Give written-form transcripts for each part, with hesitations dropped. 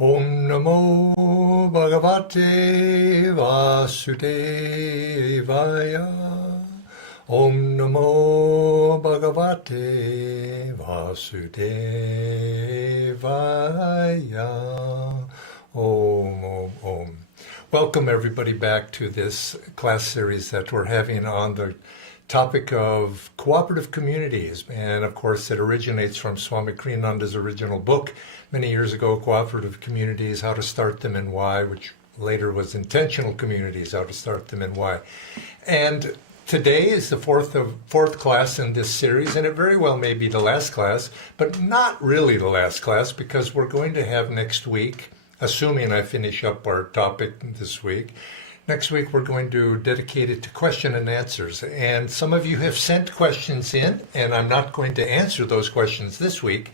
Om Namo Bhagavate Vasudevaya. Om Namo Bhagavate Vasudevaya. Om, Om, Om. Welcome everybody back to this class series that we're having on the topic of cooperative communities. And of course it originates from Swami Kriyananda's original book many years ago, Cooperative Communities, How to Start Them and Why, which later was Intentional Communities, How to Start Them and Why. And today is the fourth class in this series, and it very well may be the last class, but not really the last class, because we're going to have next week, assuming I finish up our topic this week, next week we're going to dedicate it to question and answers. And some of you have sent questions in, and I'm not going to answer those questions this week.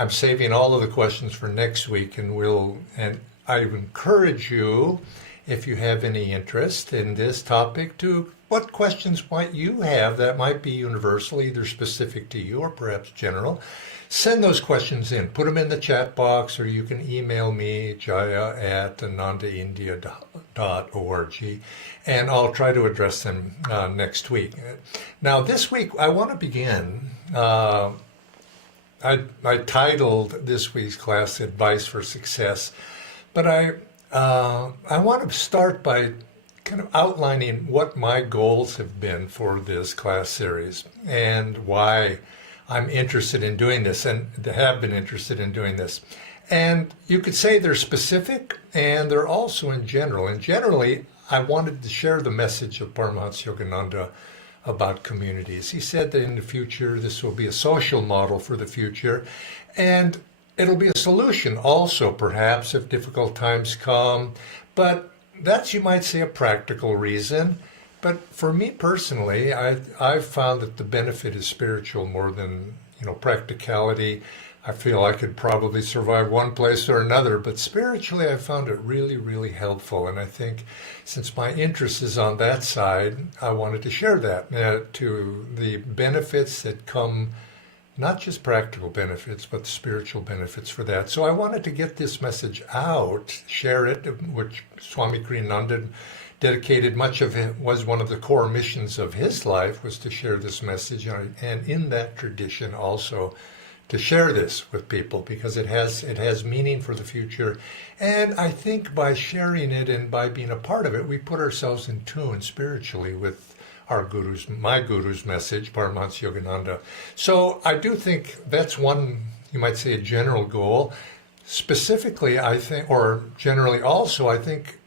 I'm saving all of the questions for next week, and I encourage you, if you have any interest in this topic, to what questions might you have that might be universal, either specific to you or perhaps general. Send those questions in. Put them in the chat box, or you can email me, jaya@anandaindia.org, and I'll try to address them next week. Now, this week, I want to begin. I titled this week's class Advice for Success, but I want to start by kind of outlining what my goals have been for this class series and why I'm interested in doing this and have been interested in doing this. And you could say they're specific and they're also in general. And generally, I wanted to share the message of Paramhansa Yogananda about communities. He said that in the future, this will be a social model for the future, and it'll be a solution also, perhaps, if difficult times come. But that's, you might say, a practical reason. But for me personally, I've found that the benefit is spiritual more than, practicality. I feel I could probably survive one place or another, but spiritually I found it really, really helpful. And I think since my interest is on that side, I wanted to share that to the benefits that come, not just practical benefits, but spiritual benefits for that. So I wanted to get this message out, share it, which Swami Kriyananda dedicated much of it, was one of the core missions of his life, was to share this message, and in that tradition also to share this with people, because it has meaning for the future. And I think by sharing it and by being a part of it, we put ourselves in tune spiritually with my guru's message, Paramhansa Yogananda. So I do think that's one, you might say, a general goal. Specifically, I think, or generally also, I think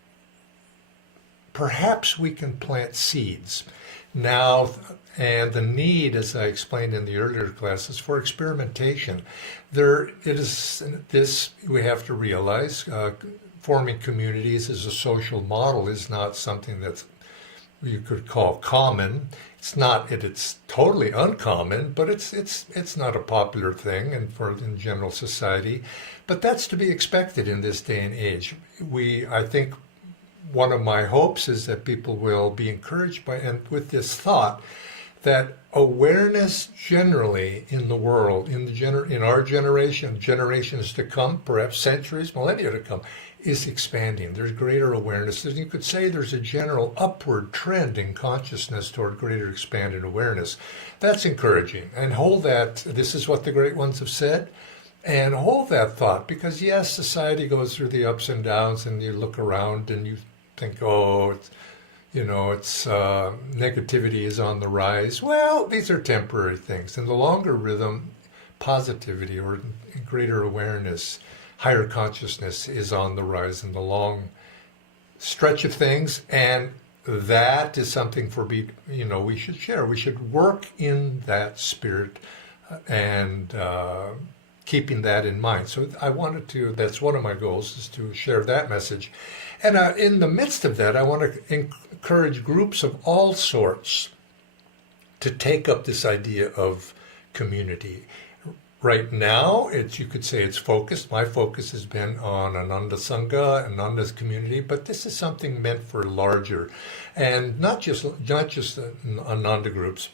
perhaps we can plant seeds now. And the need, as I explained in the earlier classes, for experimentation. It is this, we have to realize, forming communities as a social model is not something that you could call common. It's not that it's totally uncommon, but it's not a popular thing in general society. But that's to be expected in this day and age. I think one of my hopes is that people will be encouraged by, and with this thought, that awareness generally in the world, in our generation, generations to come, perhaps centuries, millennia to come, is expanding. There's greater awareness. And you could say there's a general upward trend in consciousness toward greater expanded awareness. That's encouraging. And hold that, this is what the great ones have said, and hold that thought, because yes, society goes through the ups and downs, and you look around and you think, negativity is on the rise. Well, these are temporary things. In the longer rhythm, positivity or greater awareness, higher consciousness is on the rise in the long stretch of things. And that is something we should share. We should work in that spirit and keeping that in mind. So that's one of my goals, is to share that message. And in the midst of that, I want to encourage groups of all sorts to take up this idea of community. Right now, you could say it's focused. My focus has been on Ananda Sangha, Ananda's community, but this is something meant for larger, and not just Ananda groups,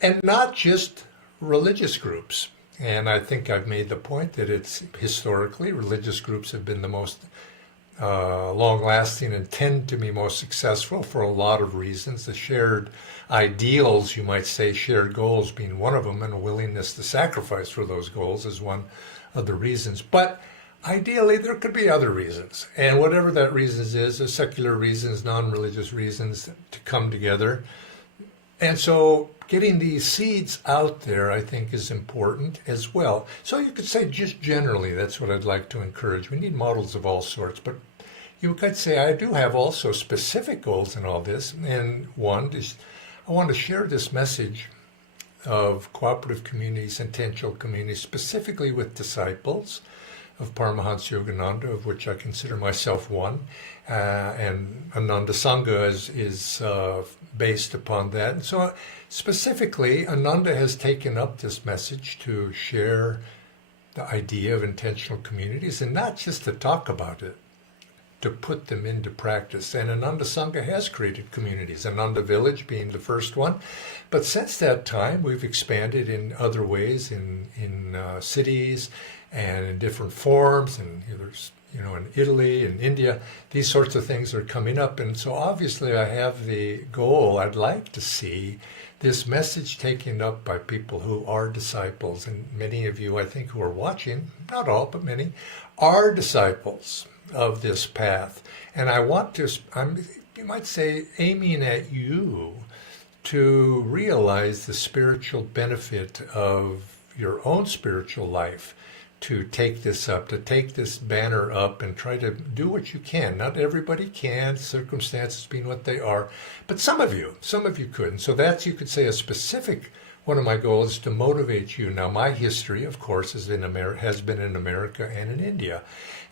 and not just religious groups. And I think I've made the point that it's historically, religious groups have been the most long-lasting and tend to be most successful for a lot of reasons. The shared ideals, you might say, shared goals being one of them, and a willingness to sacrifice for those goals is one of the reasons. But ideally, there could be other reasons. And whatever that reasons is, secular reasons, non-religious reasons to come together. And so getting these seeds out there, I think, is important as well. So you could say just generally, that's what I'd like to encourage. We need models of all sorts, but you could say I do have also specific goals in all this. And one is I want to share this message of cooperative communities, intentional communities, specifically with disciples of Paramhansa Yogananda, of which I consider myself one, and Ananda Sangha is based upon that. And so specifically, Ananda has taken up this message to share the idea of intentional communities, and not just to talk about it, to put them into practice. And Ananda Sangha has created communities, Ananda Village being the first one. But since that time, we've expanded in other ways, in cities and in different forms, and there's, in Italy and India, these sorts of things are coming up. And so obviously I have the goal, I'd like to see this message taken up by people who are disciples. And many of you, I think, who are watching, not all, but many, are disciples of this path. And I want to, you might say, aiming at you to realize the spiritual benefit of your own spiritual life, to take this up, to take this banner up and try to do what you can. Not everybody can, circumstances being what they are, but some of you could. And so that's, you could say, a specific one of my goals is to motivate you. Now, my history, of course, has been in America and in India.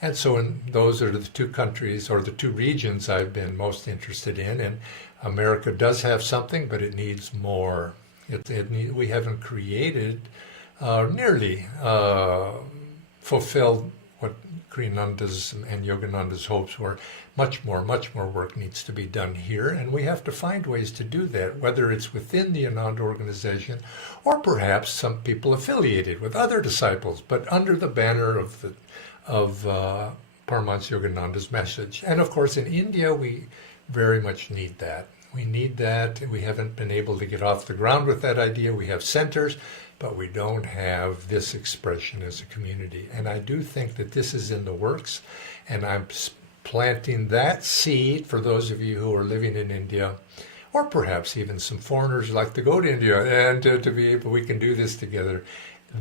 And so those are the two countries or the two regions I've been most interested in. And America does have something, but it needs more. We haven't created nearly fulfilled what Kriyananda's and Yogananda's hopes were. Much more work needs to be done here, and we have to find ways to do that, whether it's within the Ananda organization or perhaps some people affiliated with other disciples, but under the banner of Paramhansa Yogananda's message. And of course, in India, we very much need that. We need that. We haven't been able to get off the ground with that idea. We have centers, but we don't have this expression as a community. And I do think that this is in the works, and I'm planting that seed for those of you who are living in India, or perhaps even some foreigners who like to go to India, and to be able, we can do this together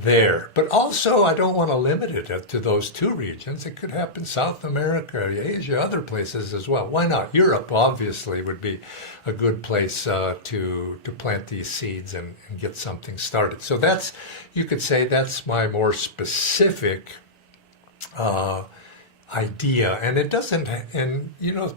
there. But also, I don't want to limit it to those two regions. It could happen South America, Asia, other places as well. Why not? Europe, obviously, would be a good place to plant these seeds and get something started. So that's, you could say, that's my more specific idea. And it doesn't, and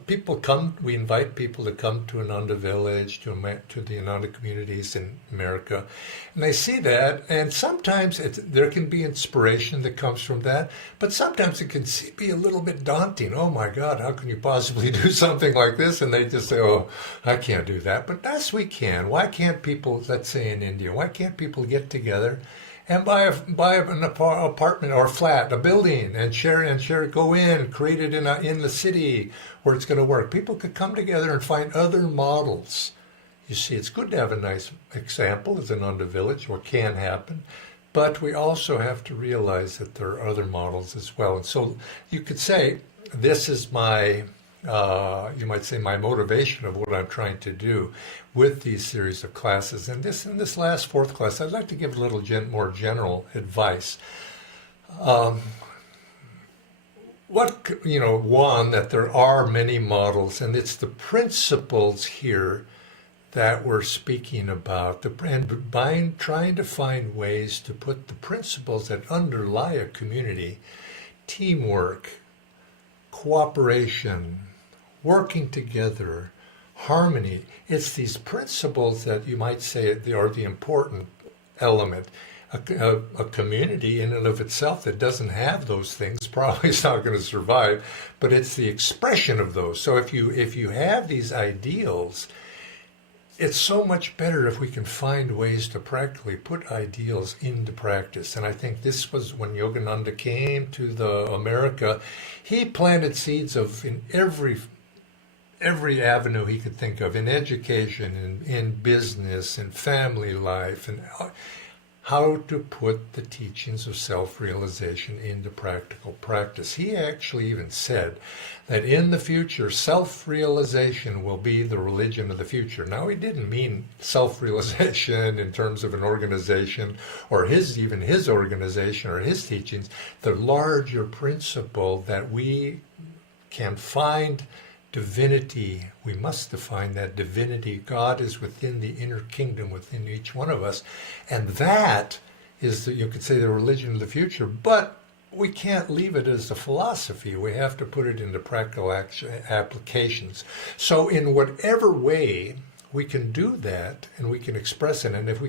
people come, we invite people to come to Ananda Village, to the Ananda communities in America, and they see that, and sometimes there can be inspiration that comes from that, but sometimes it can be a little bit daunting. Oh my God, how can you possibly do something like this? And they just say, oh, I can't do that. But yes, we can. Why can't people, let's say in India, why can't people get together and buy an apartment or a flat, a building, and share it, go in, create it in the city where it's going to work? People could come together and find other models. You see, it's good to have a nice example as an Ananda Village, what can happen, but we also have to realize that there are other models as well. And so you could say, this is my, you might say, my motivation of what I'm trying to do with these series of classes. And in this last fourth class, I'd like to give a little more general advice. One, that there are many models, and it's the principles here that we're speaking about, and trying to find ways to put the principles that underlie a community, teamwork, cooperation, working together, harmony. It's these principles that you might say are the important element. A community in and of itself that doesn't have those things probably is not going to survive, but it's the expression of those. So if you have these ideals, it's so much better if we can find ways to practically put ideals into practice. And I think this was when Yogananda came to the America, he planted seeds of in every avenue he could think of, in education, in business, in family life, and how to put the teachings of self-realization into practical practice. He actually even said that in the future, self-realization will be the religion of the future. Now, he didn't mean self-realization in terms of an organization or even his organization or his teachings, the larger principle that we can find divinity. We must define that divinity. God is within the inner kingdom, within each one of us. And that is, you could say, the religion of the future. But we can't leave it as a philosophy. We have to put it into practical applications. So in whatever way we can do that, and we can express it, and if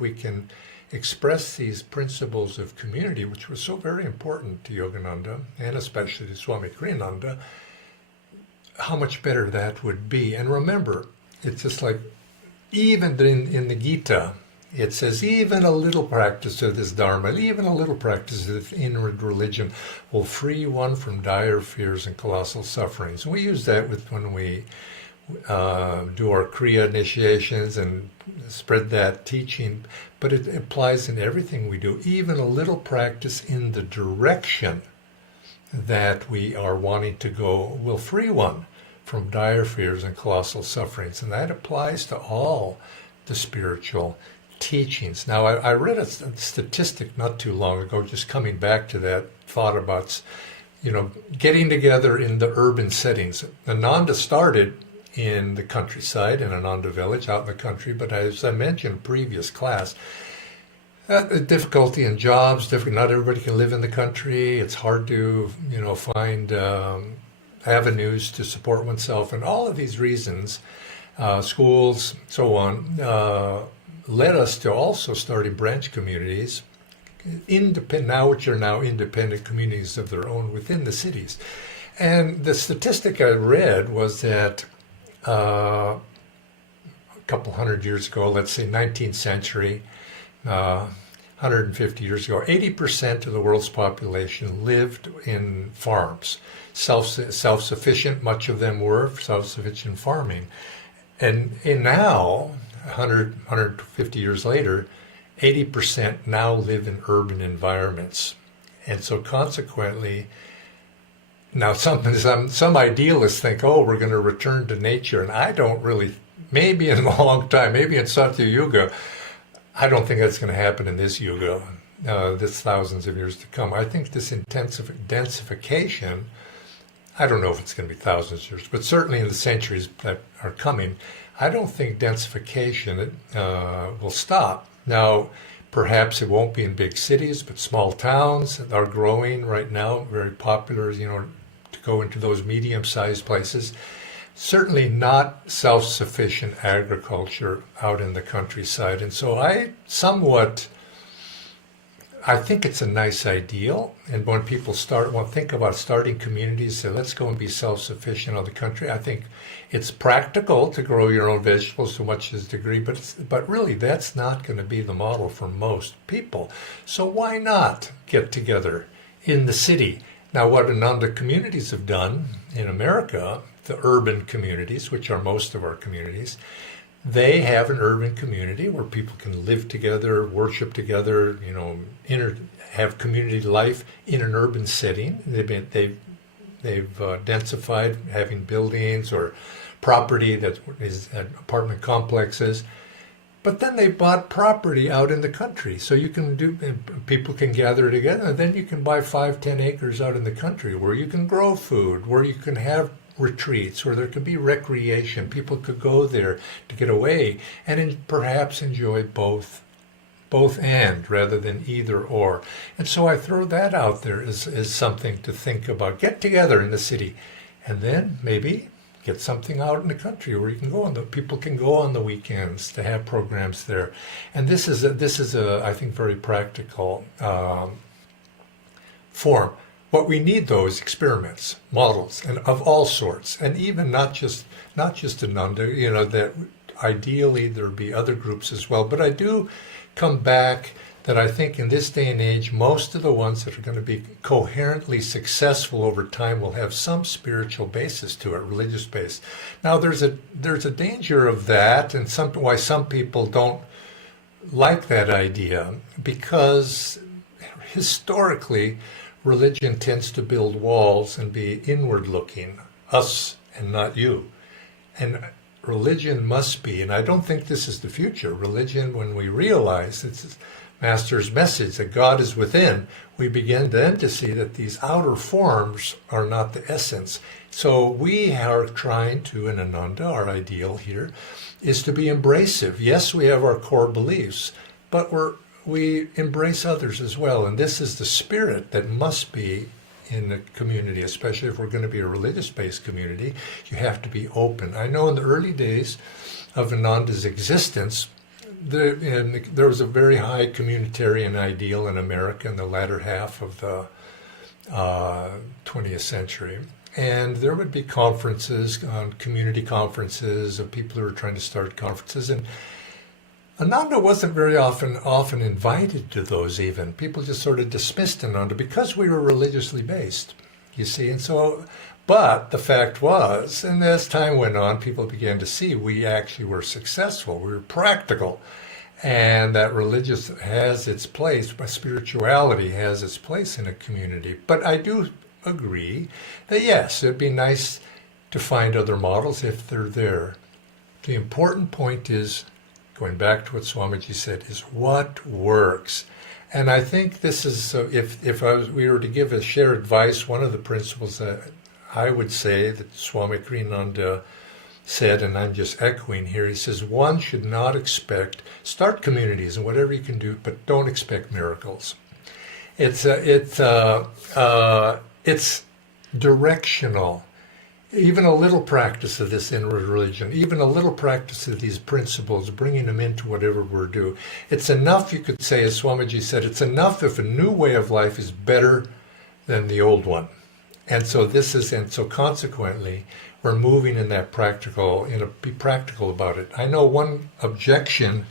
we can express these principles of community, which were so very important to Yogananda, and especially to Swami Kriyananda, how much better that would be. And remember, it's just like, even in the Gita, it says, even a little practice of this Dharma, even a little practice of this inward religion will free one from dire fears and colossal sufferings. And we use that when we do our Kriya initiations and spread that teaching, but it applies in everything we do. Even a little practice in the direction that we are wanting to go will free one from dire fears and colossal sufferings. And that applies to all the spiritual teachings. Now, I read a statistic not too long ago, just coming back to that thought about, getting together in the urban settings. Ananda started in the countryside, in Ananda village, out in the country, but as I mentioned in previous class, difficulty in jobs, not everybody can live in the country. It's hard to, find avenues to support oneself, and all of these reasons, schools, so on, led us to also starting branch communities, which are now independent communities of their own within the cities. And the statistic I read was that a couple hundred years ago, let's say 19th century, 150 years ago, 80% of the world's population lived in farms, self-sufficient. Much of them were self-sufficient farming. And now, 150 years later, 80% now live in urban environments. And so consequently, now some idealists think, we're going to return to nature. And I don't really, maybe in a long time, maybe in Satya Yuga, I don't think that's going to happen in this Yuga, this thousands of years to come. I think this densification, I don't know if it's going to be thousands of years, but certainly in the centuries that are coming, I don't think densification will stop. Now, perhaps it won't be in big cities, but small towns are growing right now, very popular, to go into those medium-sized places. Certainly not self-sufficient agriculture out in the countryside. And so I think it's a nice ideal. And when people think about starting communities, say, let's go and be self-sufficient on the country, I think it's practical to grow your own vegetables to much as degree, but really that's not going to be the model for most people. So why not get together in the city? Now, what Ananda communities have done in America, the urban communities, which are most of our communities, they have an urban community where people can live together, worship together, have community life in an urban setting. They've densified, having buildings or property that is apartment complexes. But then they bought property out in the country, so people can gather together, and then you can buy 5-10 acres out in the country where you can grow food, where you can have retreats, where there could be recreation. People could go there to get away and perhaps enjoy both and rather than either or. And so I throw that out there as something to think about. Get together in the city, and then maybe get something out in the country where people can go on the weekends to have programs there. And this is a I think, very practical form. What we need, though, is experiments, models, and of all sorts, and even not just Ananda. That ideally there'd be other groups as well. But I do come back that I think in this day and age, most of the ones that are going to be coherently successful over time will have some spiritual basis to it, religious base. Now, there's a danger of that, and why some people don't like that idea, because historically, religion tends to build walls and be inward looking, us and not you. And religion must be, and I don't think this is the future, religion, when we realize it's Master's message that God is within, we begin then to see that these outer forms are not the essence. So we are trying to, in Ananda, our ideal here, is to be embracive. Yes, we have our core beliefs, but we embrace others as well. And this is the spirit that must be in the community, especially if we're going to be a religious-based community. You have to be open. I know in the early days of Ananda's existence, there was a very high communitarian ideal in America in the latter half of the 20th century. And there would be conferences, community conferences of people who were trying to start conferences. And Ananda wasn't very often invited to those even. People just sort of dismissed Ananda because we were religiously based, you see. And so, but the fact was, and as time went on, people began to see we actually were successful. We were practical. And that religious has its place, but spirituality has its place in a community. But I do agree that yes, it'd be nice to find other models if they're there. The important point is, going back to what Swamiji said, is what works. And I think this is, we were to share advice, one of the principles that I would say that Swami Kriyananda said, and I'm just echoing here, he says, one should not start communities and whatever you can do, but don't expect miracles. It's directional. Even a little practice of this inward religion, even a little practice of these principles, bringing them into whatever we're doing. It's enough, you could say, as Swamiji said, it's enough if a new way of life is better than the old one. And so consequently, we're moving in that practical, be practical about it. I know one objection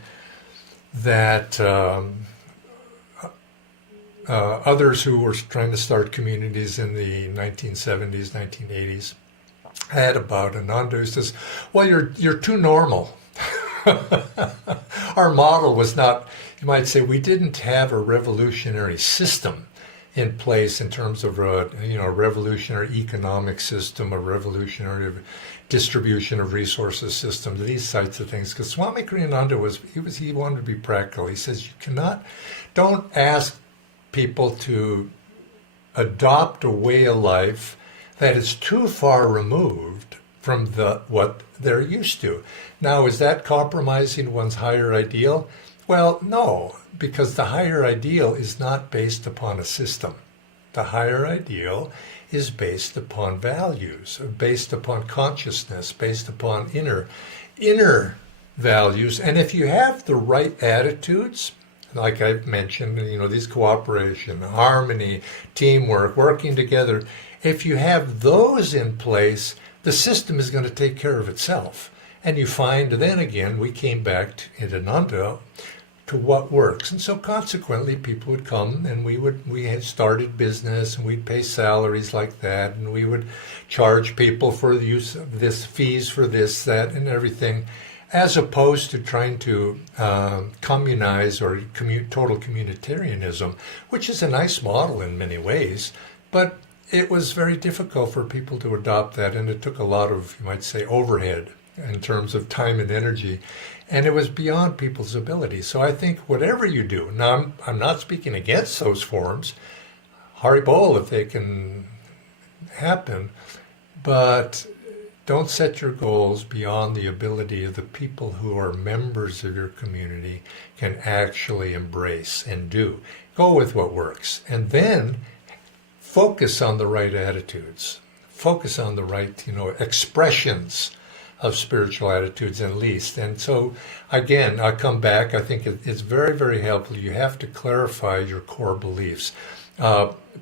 that others who were trying to start communities in the 1970s, 1980s, had about Ananda, who says, well, you're too normal. Our model was not, you might say, we didn't have a revolutionary system in place in terms of a revolutionary economic system, a revolutionary distribution of resources system, these types of things. Because Swami Kriyananda he wanted to be practical. He says don't ask people to adopt a way of life that is too far removed from what they're used to. Now, is that compromising one's higher ideal? Well, no, because the higher ideal is not based upon a system. The higher ideal is based upon values, based upon consciousness, based upon inner values. And if you have the right attitudes, like I've mentioned, these cooperation, harmony, teamwork, working together, if you have those in place, the system is going to take care of itself. And you find, then again, we came back in Ananda to what works. And so consequently, people would come and we had started business and we'd pay salaries like that, and we would charge people for the use of this, fees for this, that, and everything, as opposed to trying to communize or total communitarianism, which is a nice model in many ways, but it was very difficult for people to adopt that, and it took a lot of, you might say, overhead in terms of time and energy, and it was beyond people's ability. So I think whatever you do, now I'm not speaking against those forms, Haribol if they can happen, but don't set your goals beyond the ability of the people who are members of your community can actually embrace and do. Go with what works, and then focus on the right attitudes. Focus on the right, expressions of spiritual attitudes at least. And so, again, I come back. I think it's very, very helpful. You have to clarify your core beliefs.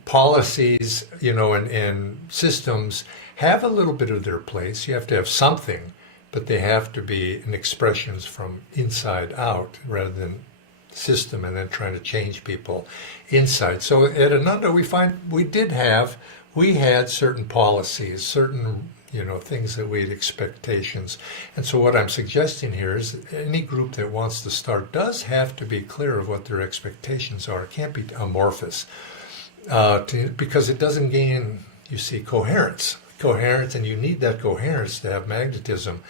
Policies, and systems have a little bit of their place. You have to have something but they have to be in expressions from inside out rather than system and then trying to change people inside. So at Ananda, we had certain policies, certain things that we had expectations. And so what I'm suggesting here is that any group that wants to start does have to be clear of what their expectations are. It can't be amorphous because it doesn't gain, coherence, and you need that coherence to have magnetism.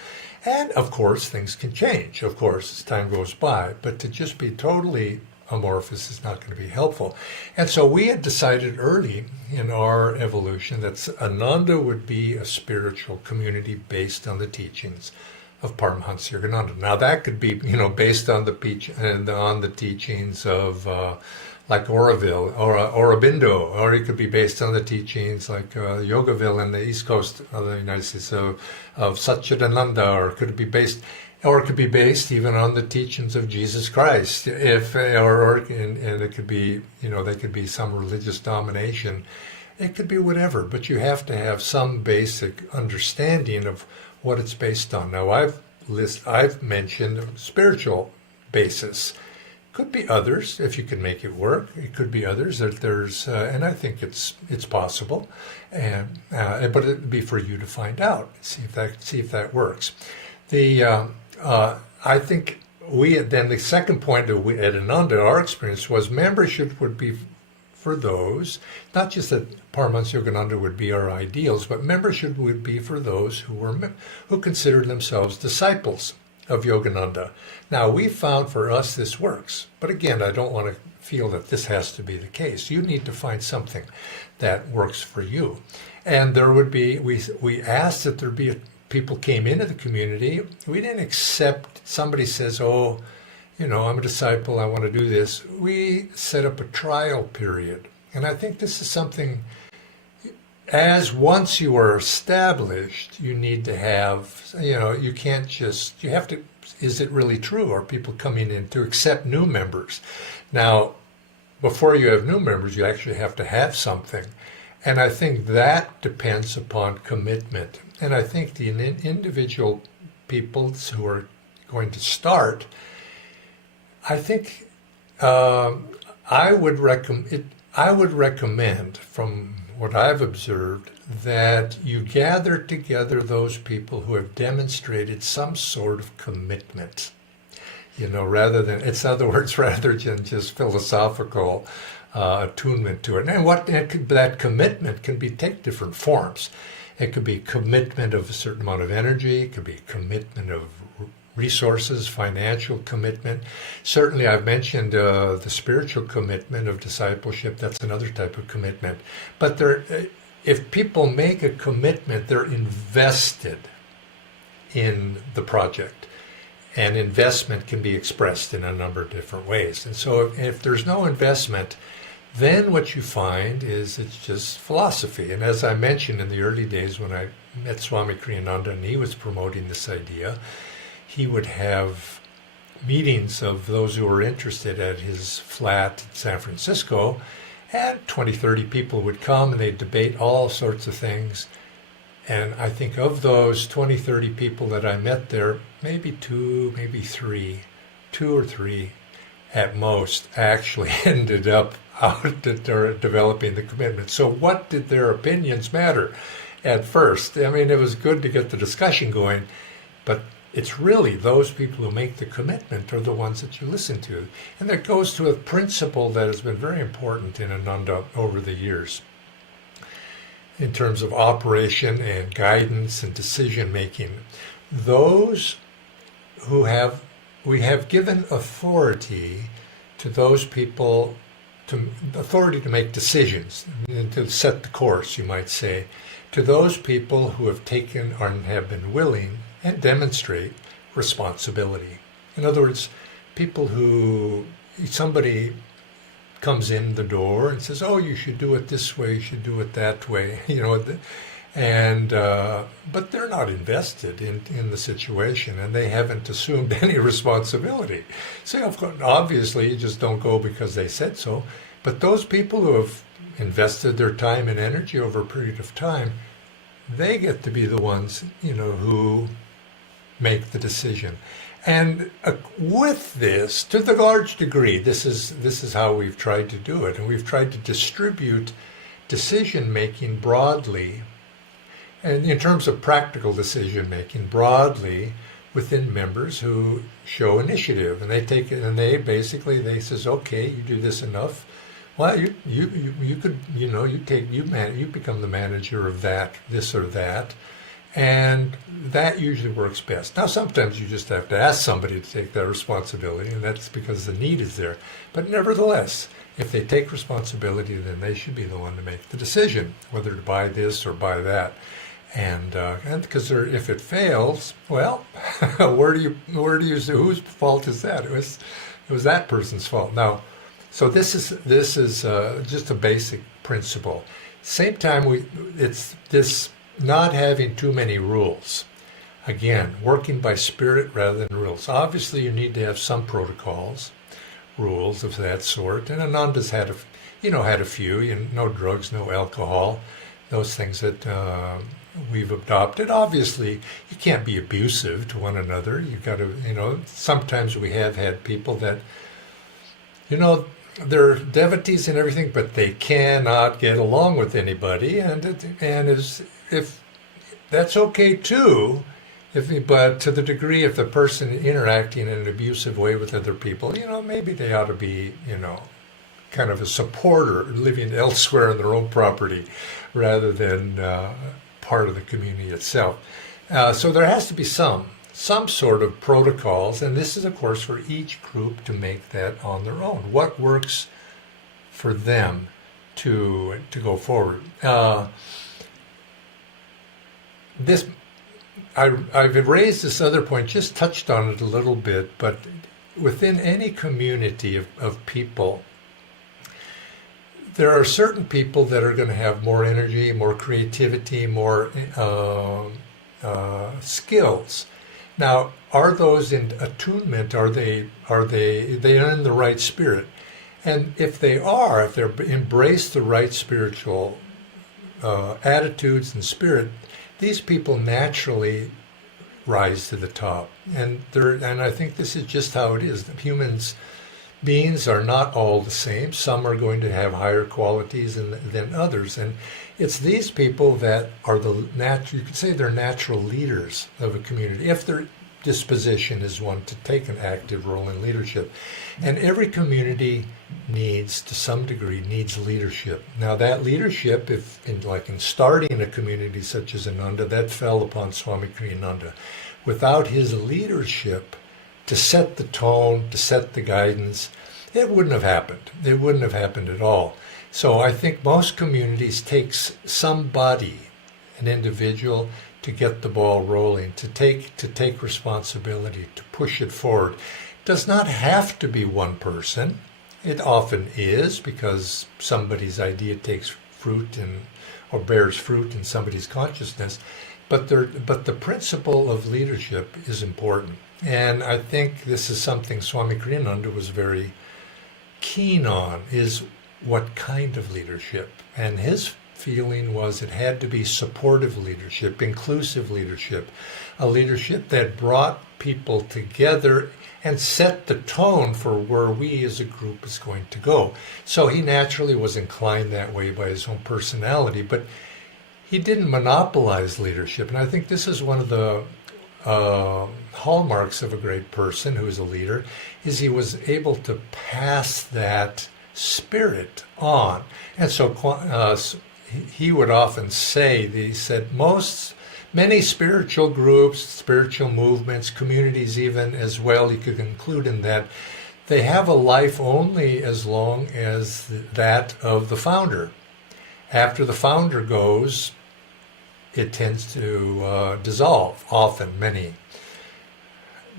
And of course, things can change, of course, as time goes by, but to just be totally amorphous is not going to be helpful. And so we had decided early in our evolution that Ananda would be a spiritual community based on the teachings of Paramhansa Yogananda. Now that could be, based on the teachings of like Oroville or Aurobindo, or it could be based on the teachings like Yogaville in the east coast of the United States of Satchidananda, or could it be based even on the teachings of Jesus Christ, and it could be, they could be some religious domination. It could be whatever, but you have to have some basic understanding of what it's based on. Now, I've mentioned spiritual basis. Could be others if you can make it work. It could be others that and I think it's possible, but it'd be for you to find out, see if that works. I think the second point at Ananda, our experience was membership would be for those, not just that Paramhansa Yogananda would be our ideals, but membership would be for those who considered themselves disciples of Yogananda. Now, we found for us this works, but again, I don't want to feel that this has to be the case. You need to find something that works for you. And there would be, we asked that there be people came into the community. We didn't accept somebody says, I'm a disciple, I want to do this. We set up a trial period. And I think this is something, once you are established, you need to have, you can't just, you have to, is it really true? Are people coming in to accept new members? Now, before you have new members, you actually have to have something. And I think that depends upon commitment. And I think the individual people who are going to start, I think I would recommend, from what I've observed, that you gather together those people who have demonstrated some sort of commitment. Rather than just philosophical attunement to it. And that commitment can take different forms. It could be commitment of a certain amount of energy. It could be commitment of resources, financial commitment. Certainly, I've mentioned the spiritual commitment of discipleship. That's another type of commitment. But if people make a commitment, they're invested in the project. And investment can be expressed in a number of different ways. And so if there's no investment, then what you find is it's just philosophy. And as I mentioned in the early days when I met Swami Kriyananda and he was promoting this idea, he would have meetings of those who were interested at his flat in San Francisco, and 20, 30 people would come and they'd debate all sorts of things. And I think of those 20, 30 people that I met there, maybe two or three at most actually ended up out developing the commitment. So what did their opinions matter at first? I mean, it was good to get the discussion going, but it's really those people who make the commitment are the ones that you listen to. And that goes to a principle that has been very important in Ananda over the years in terms of operation and guidance and decision making. We have given authority to those people, authority to make decisions, to set the course, you might say, to those people who have taken and have been willing and demonstrate responsibility. In other words, somebody comes in the door and says, you should do it this way, you should do it that way, but they're not invested in the situation and they haven't assumed any responsibility. So obviously you just don't go because they said so, but those people who have invested their time and energy over a period of time, they get to be the ones, who make the decision. And with this, to the large degree, this is how we've tried to do it, and we've tried to distribute decision making broadly, and in terms of practical decision making broadly within members who show initiative, and they take it, and they says, okay, you do this enough. Well, you could, you become the manager of that, this or that, and that usually works best. Now, sometimes you just have to ask somebody to take that responsibility, and that's because the need is there. But nevertheless, if they take responsibility, then they should be the one to make the decision whether to buy this or buy that. And because if it fails, well, where do you whose fault is that? It was that person's fault. Now, so this is just a basic principle. Same time, it's this not having too many rules. Again, working by spirit rather than rules. Obviously, you need to have some protocols, rules of that sort. And Ananda's had a few. No drugs, no alcohol, those things that we've adopted. Obviously, you can't be abusive to one another. You've got to, sometimes we have had people that, they're devotees and everything, but they cannot get along with anybody, and if that's okay too, but to the degree if the person interacting in an abusive way with other people, maybe they ought to be, kind of a supporter living elsewhere on their own property rather than part of the community itself. So there has to be some sort of protocols, and this is, of course, for each group to make that on their own. What works for them to go forward? I've raised this other point, just touched on it a little bit, but within any community of people, there are certain people that are going to have more energy, more creativity, more skills. Now, are those in attunement? Are they in the right spirit? And if they embrace the right spiritual attitudes and spirit, these people naturally rise to the top. And I think this is just how it is. Beings are not all the same. Some are going to have higher qualities than others. And it's these people that are you could say they're natural leaders of a community, if their disposition is one to take an active role in leadership. And every community to some degree, needs leadership. Now that leadership, in starting a community such as Ananda, that fell upon Swami Kriyananda. Without his leadership, to set the tone, to set the guidance, it wouldn't have happened. It wouldn't have happened at all. So I think most communities takes somebody, an individual, to get the ball rolling, to take responsibility, to push it forward. It does not have to be one person. It often is, because somebody's idea takes fruit or bears fruit in somebody's consciousness. But the principle of leadership is important. And I think this is something Swami Kriyananda was very keen on, is what kind of leadership. And his feeling was it had to be supportive leadership, inclusive leadership, a leadership that brought people together and set the tone for where we as a group is going to go. So he naturally was inclined that way by his own personality, but he didn't monopolize leadership. And I think this is one of the hallmarks of a great person who is a leader, is he was able to pass that spirit on. And so he would often say, he said, many spiritual groups, spiritual movements, communities even as well, you could include in that, they have a life only as long as that of the founder. After the founder goes, it tends to dissolve, often, many.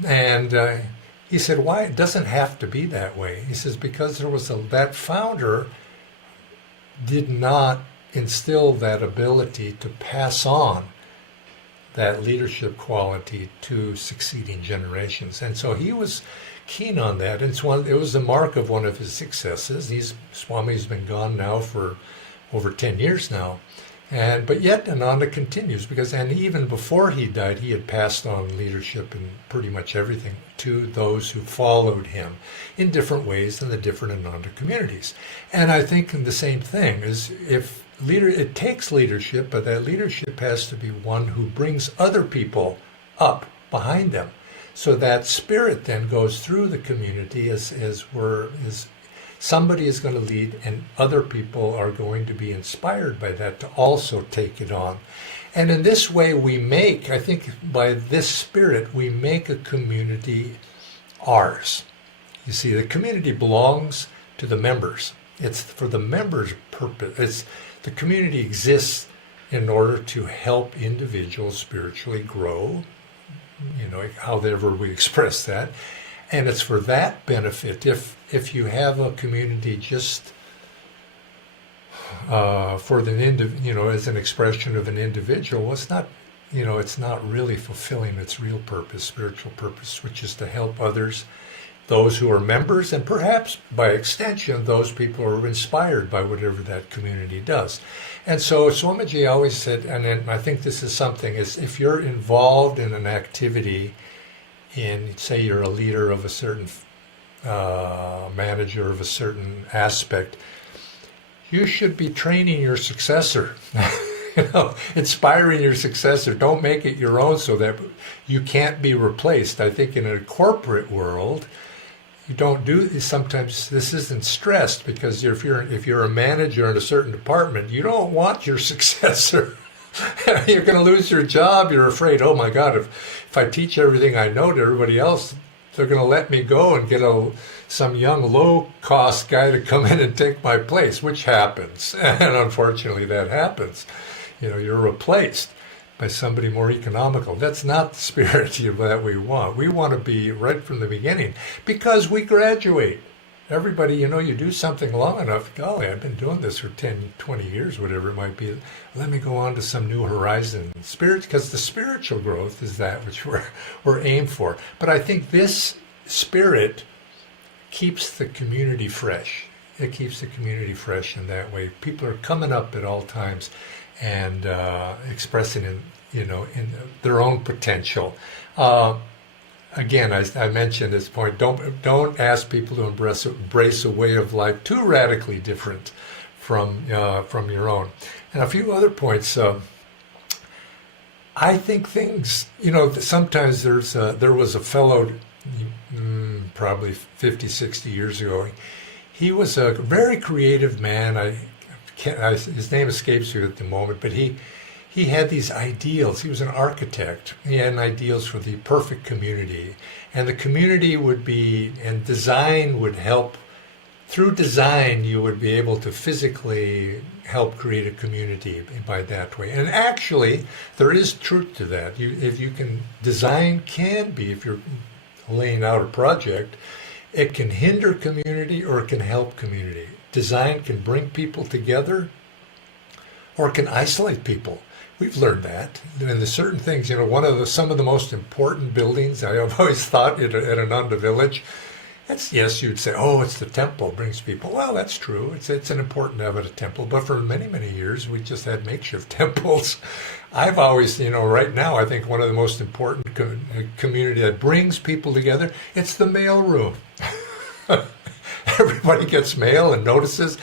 And he said, why? It doesn't have to be that way. He says, because that founder did not instill that ability to pass on that leadership quality to succeeding generations. And so he was keen on that. And it was the mark of one of his successes. Swami's been gone now for over 10 years now. But yet Ananda continues, and even before he died, he had passed on leadership in pretty much everything to those who followed him in different ways in the different Ananda communities. And I think the same thing is, it takes leadership, but that leadership has to be one who brings other people up behind them. So that spirit then goes through the community as somebody is going to lead, and other people are going to be inspired by that to also take it on. And in this way I think by this spirit, we make a community ours. You see, the community belongs to the members. It's for the members' purpose. The community exists in order to help individuals spiritually grow, however we express that. And it's for that benefit. If you have a community just for as an expression of an individual, it's not really fulfilling its real purpose, spiritual purpose, which is to help others, those who are members, and perhaps by extension, those people who are inspired by whatever that community does. And so Swamiji always said, and I think this is something, is if you're involved in an activity, say you're a leader of a certain manager of a certain aspect, you should be training your successor, inspiring your successor. Don't make it your own so that you can't be replaced. I think in a corporate world, you don't do, sometimes this isn't stressed, because if you're a manager in a certain department, you don't want your successor. You're going to lose your job. You're afraid, oh my God, if I teach everything I know to everybody else, they're going to let me go and get some young low-cost guy to come in and take my place, which happens. And unfortunately, that happens. You're replaced by somebody more economical. That's not the spirit that we want. We want to be right from the beginning, because we graduate. Everybody, you do something long enough, golly, I've been doing this for 10, 20 years, whatever it might be. Let me go on to some new horizon. Because the spiritual growth is that which we're aimed for. But I think this spirit keeps the community fresh. It keeps the community fresh in that way. People are coming up at all times and expressing in their own potential. Again, I mentioned this point. Don't ask people to embrace a way of life too radically different from your own. And a few other points. I think things. Sometimes there was a fellow, probably 50, 60 years ago. He was a very creative man. His name escapes me at the moment, but he had these ideals. He was an architect. He had ideals for the perfect community. And the community and design would help. Through design, you would be able to physically help create a community by that way. And actually, there is truth to that. Design can be, if you're laying out a project, it can hinder community or it can help community. Design can bring people together or it can isolate people. We've learned that. And there's certain things, some of the most important buildings, I have always thought at Ananda Village, yes, you'd say, oh, it's the temple, brings people. Well, that's true. It's an important to have a temple. But for many, many years, we just had makeshift temples. I've always, right now, I think one of the most important community that brings people together, it's the mail room. Everybody gets mail and notices.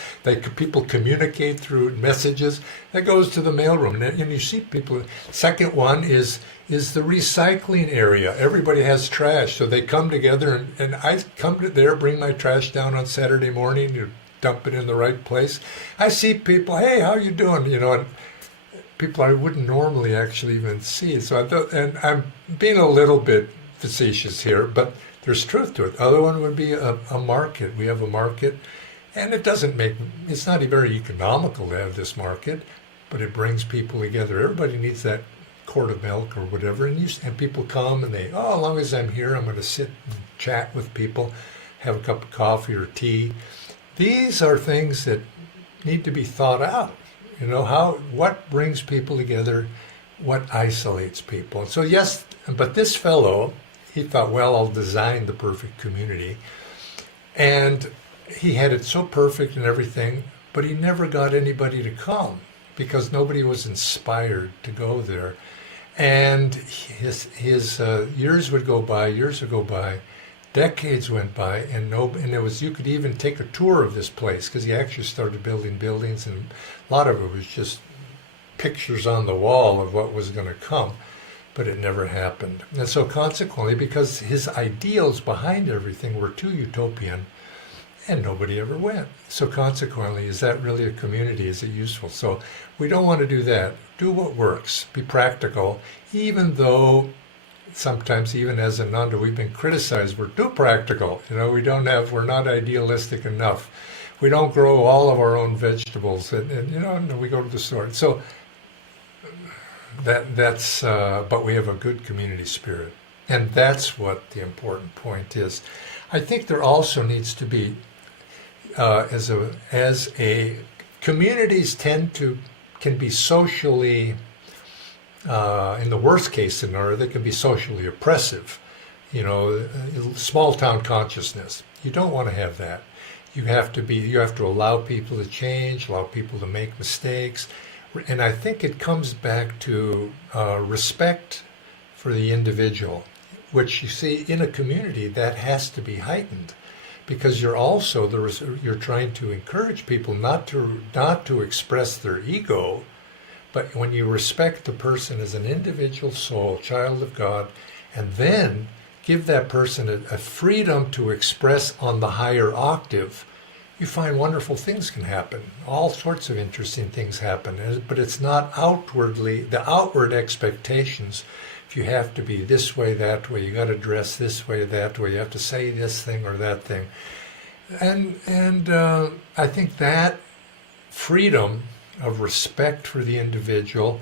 People communicate through messages. That goes to the mailroom. And you see people. Second one is the recycling area. Everybody has trash, so they come together. And I come to there, bring my trash down on Saturday morning. You dump it in the right place. I see people. Hey, how you doing? And people I wouldn't normally actually even see. So and I'm being a little bit facetious here, but there's truth to it. Other one would be a market. We have a market, and it's not very economical to have this market, but it brings people together. Everybody needs that quart of milk or whatever, and people come and as long as I'm here, I'm going to sit and chat with people, have a cup of coffee or tea. These are things that need to be thought out. What brings people together, what isolates people. So yes, but this fellow, he thought, well, I'll design the perfect community. And he had it so perfect and everything, but he never got anybody to come. because nobody was inspired to go there. And his years would go by, decades went by, and it was, you could even take a tour of this place because he actually started building buildings, and a lot of it was just pictures on the wall of what was going to come, but it never happened. And so consequently, because his ideals behind everything were too utopian, and nobody ever went. So consequently, is that really a community? Is it useful? So we don't want to do that. Do what works. Be practical, even though sometimes, even as Ananda, we've been criticized. We're too practical. We're not idealistic enough. We don't grow all of our own vegetables, and we go to the store. So but we have a good community spirit, and that's what the important point is. I think there also needs to be, communities can be socially, in the worst case scenario, they can be socially oppressive. Small town consciousness. You don't want to have that. You have to allow people to change, allow people to make mistakes. And I think it comes back to respect for the individual, which you see in a community that has to be heightened, because you're trying to encourage people not to express their ego, but when you respect the person as an individual soul, child of God, and then give that person a freedom to express on the higher octave, you find wonderful things can happen. All sorts of interesting things happen, but it's not outwardly, the outward expectations. If you have to be this way, that way, you got to dress this way, that way, you have to say this thing or that thing. And I think that freedom of respect for the individual,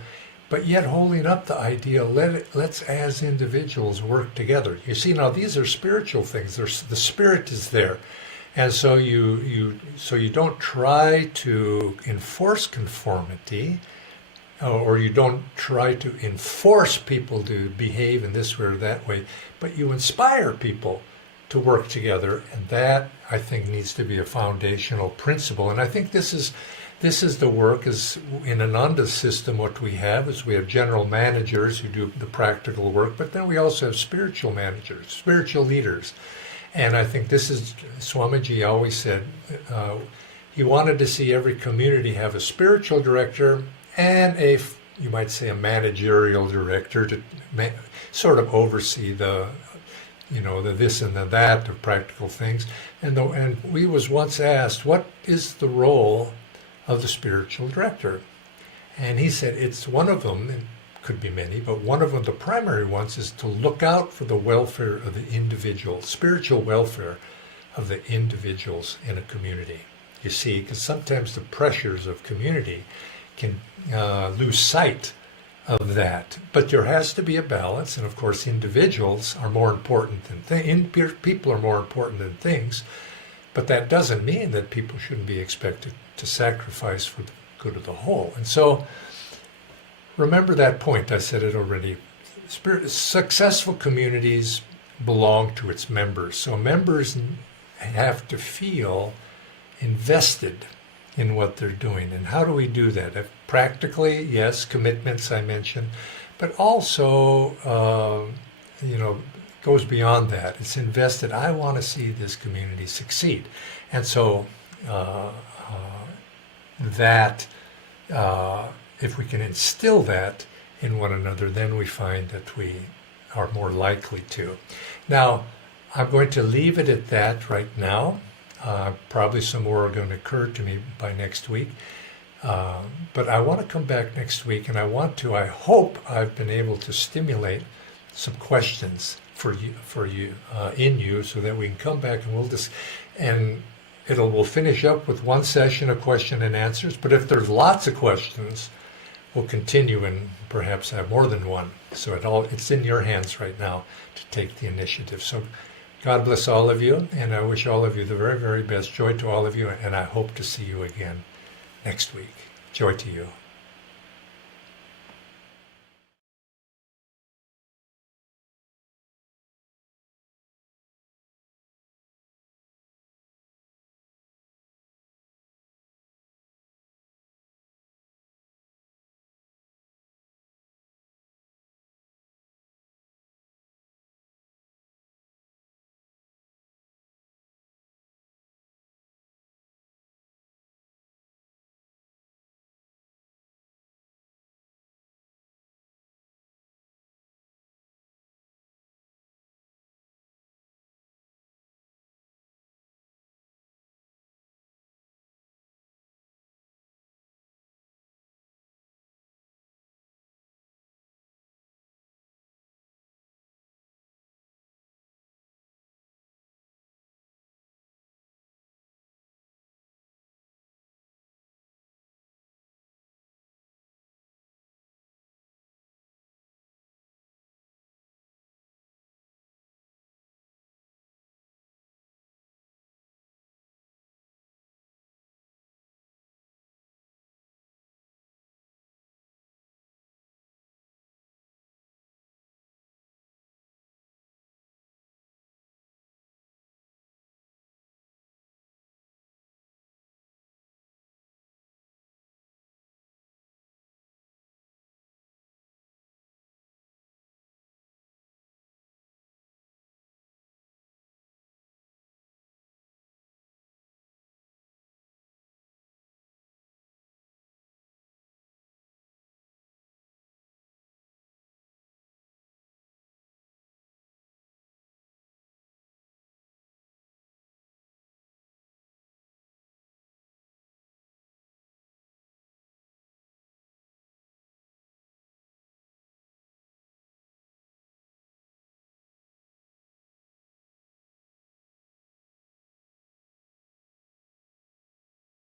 but yet holding up the idea, let's as individuals work together. You see, now these are spiritual things. The spirit is there. And so you don't try to enforce conformity, or you don't try to enforce people to behave in this way or that way, but you inspire people to work together, and that, I think, needs to be a foundational principle. And I think this is the work. Is in Ananda's system, what we have is we have general managers who do the practical work, but then we also have spiritual managers, spiritual leaders. And I think this is, Swamiji always said, he wanted to see every community have a spiritual director and you might say, a managerial director to sort of oversee the this and the that of practical things. And we was once asked, what is the role of the spiritual director? And he said, it's one of them, it could be many, but one of them, the primary ones, is to look out for the welfare of the individual, spiritual welfare of the individuals in a community. You see, because sometimes the pressures of community can lose sight of that. But there has to be a balance, and of course individuals are more important than people are more important than things, but that doesn't mean that people shouldn't be expected to sacrifice for the good of the whole. And so remember that point, I said it already. Successful communities belong to its members. So members have to feel invested in what they're doing. And how do we do that? Practically, yes, commitments I mentioned, but also, goes beyond that. It's invested. I want to see this community succeed. And so if we can instill that in one another, then we find that we are more likely to. Now, I'm going to leave it at that right now. Probably some more are going to occur to me by next week. But I want to come back next week, and I hope I've been able to stimulate some questions for you, so that we can come back and we'll finish up with one session of question and answers. But if there's lots of questions, we'll continue and perhaps have more than one. So it's in your hands right now to take the initiative. So God bless all of you, and I wish all of you the very, very best. Joy to all of you, and I hope to see you again next week. Joy to you.